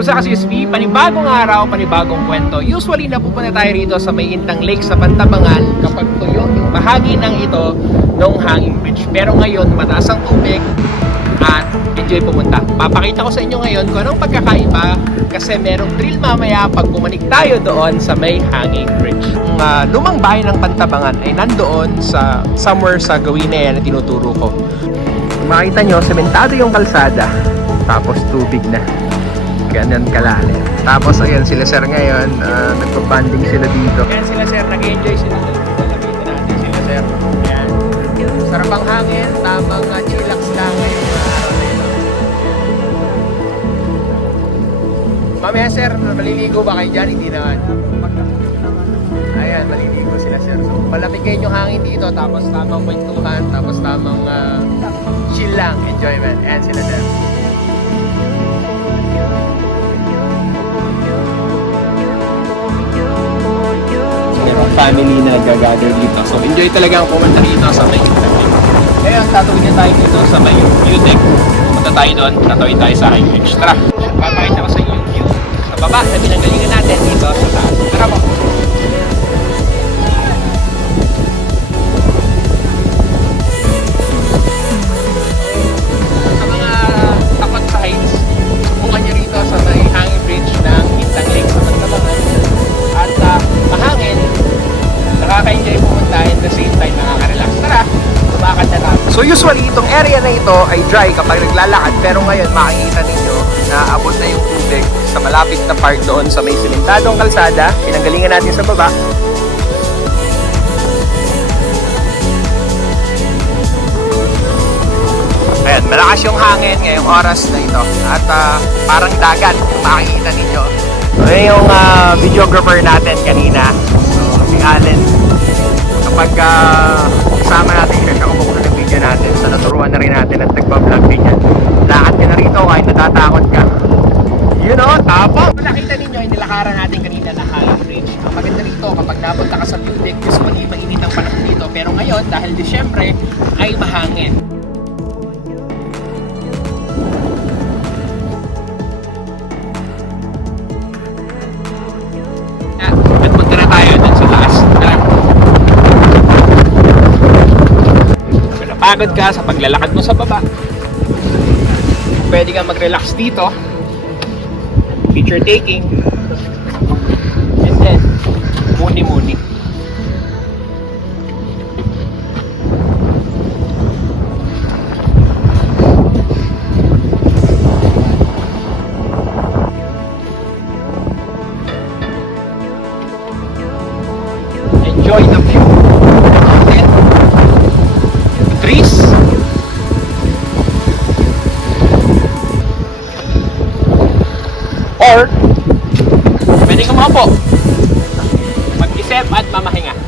Kung sa USP, panibagong araw, panibagong kwento. Usually, napupunta tayo rito sa may Intang Lake sa Pantabangan kapag tuyo yung bahagi ng ito ng hanging bridge. Pero ngayon, mataas ang tubig at enjoy pumunta. Papakita ko sa inyo ngayon kung anong pagkakaiba kasi merong thrill mamaya pag bumanik tayo doon sa may hanging bridge. Ang ah, lumang bahay ng Pantabangan ay nandoon sa somewhere sa gawin na na tinuturo ko. Makita nyo, sementado yung kalsada tapos tubig na. Ganyan kalalim. Tapos ayan sila sir ngayon, uh, nagpa-banding sila dito. Ayan sila sir, nag-enjoy sila dito. Lapitan natin sila sir. Ayan. Sarap ang hangin, tamang uh, chillax lang ito. Mamaya sir, maliligo ba kayo dyan? Hindi naman. Ayan, maliligo sila sir. So, palapigin yung hangin dito, tapos tamang kwentuhan, tapos tamang uh, chill lang, enjoyment. Ayan sila sir. Family na nag-gather dito. So, enjoy talaga ang pumunta dito sa may Internet. Ngayon, tatawid na tayo dito sa may Utec. Pumunta tayo doon, tatawid tayo sa Bridge. Tara, papakita ko sa inyo yung view sa baba na pinanggalingan natin dito sa taas. Tara po. So usually, itong area na ito ay dry kapag naglalakad pero ngayon makikita ninyo na abot na yung tubig sa malapit na part doon sa may simentadong kalsada. Pinanggalingan natin sa baba. Ayan, malakas yung hangin ngayong oras na ito. At ah, parang dagat yung makikita ninyo. So, yun yung ah, videographer natin kanina. So, si Allen. Kapag uh, kasama natin natin. So, naturuan na rin natin at nagpa-vlog din yan. Lakad ka na rito kahit natatakot ka. You know, tapang! Nakita ninyo, yung nilakaran natin kanina na hanging bridge. Ang maganda rito, kapag napunta ka sa deck, usually mainit ang panahon dito. Pero ngayon, dahil Disyembre, ay mahangin. Napagod ka sa paglalakad mo sa baba, pwede kang mag-relax dito. Picture taking. And then, muni-muni. Enjoy the Maupo. Mag-isip at mamahinga.